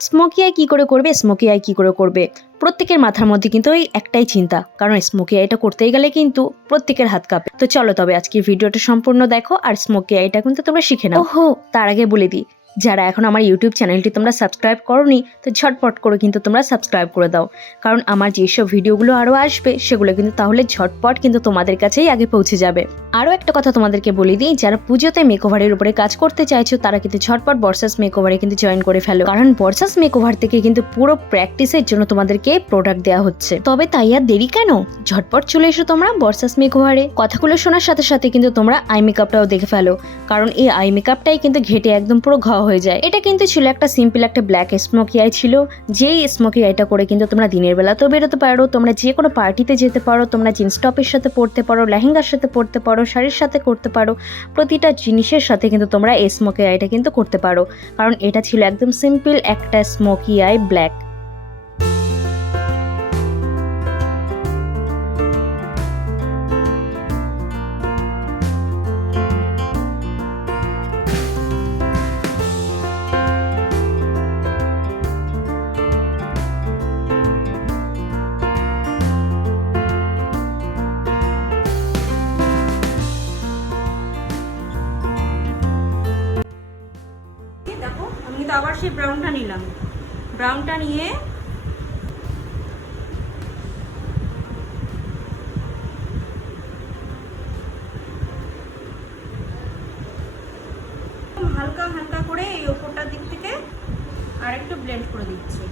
Smoky I কী করে করবে? Smoky I কী করে করবে? প্রত্যেকের মাথার মধ্যে কিন্তু ওই একটাই চিন্তা। কারণ স্মোকি আইটা করতেই গেলে কিন্তু প্রত্যেকের হাত কাঁপে। তো চলো তবে আজকে ভিডিওটা সম্পূর্ণ দেখো আর স্মোকি আইটা কিন্তু তোমরা শিখে নাও। ওহো, তার আগে বলে দিই। যারা এখন আমার ইউটিউব চ্যানেলটি তোমরা সাবস্ক্রাইব করনি, তো ঝটপট করে কিন্তু তোমরা সাবস্ক্রাইব করে দাও। কারণ আমার যেসব ভিডিওগুলো আরও আসবে, সেগুলো কিন্তু তাহলে ঝটপট কিন্তু তোমাদের কাছেই আগে পৌঁছে যাবে। আরও একটা কথা তোমাদেরকে বলে দিই, যারা পুজোতে মেকওভারের উপরে কাজ করতে চাইছো, তারা কিন্তু ঝটপট বর্ষাস মেকওভারে কিন্তু জয়েন করে ফেলো। কারণ বর্ষাস মেকওভার থেকে কিন্তু পুরো প্র্যাকটিসের জন্য তোমাদেরকে প্রোডাক্ট দেওয়া হচ্ছে। তবে তাই আর দেরি কেন? ঝটপট চলে এসো তোমরা বর্ষাস মেকওভারে কথাগুলো শোনার সাথে সাথে কিন্তু তোমরা আই মেকআপটাও দেখে ফেলো। কারণ এই আই মেকআপটাই কিন্তু ঘেটে একদম পুরো ঘ হয়ে যায়। এটা কিন্তু ছিল একটা সিম্পল একটা ব্ল্যাক স্মোকি আই ছিল। যেই স্মোকি আইটা করে কিন্তু তোমরা দিনের বেলা তো বেরোতে পারো, তোমরা যে কোনো পার্টিতে যেতে পারো, তোমরা জিন্স টপের সাথে পড়তে পারো, লেহেঙ্গার সাথে পড়তে পারো, শাড়ির সাথে করতে পারো, প্রতিটা জিনিসের সাথে কিন্তু তোমরা এই স্মোকি আইটা কিন্তু করতে পারো। কারণ এটা ছিল একদম সিম্পল একটা স্মোকি আই ব্ল্যাক কিন্তু আবার সেই ব্রাউনটা নিলাম। ব্রাউনটা নিয়ে হালকা হালকা করে এই ওপরটার দিক থেকে আর একটু ব্লেন্ড করে দিচ্ছি।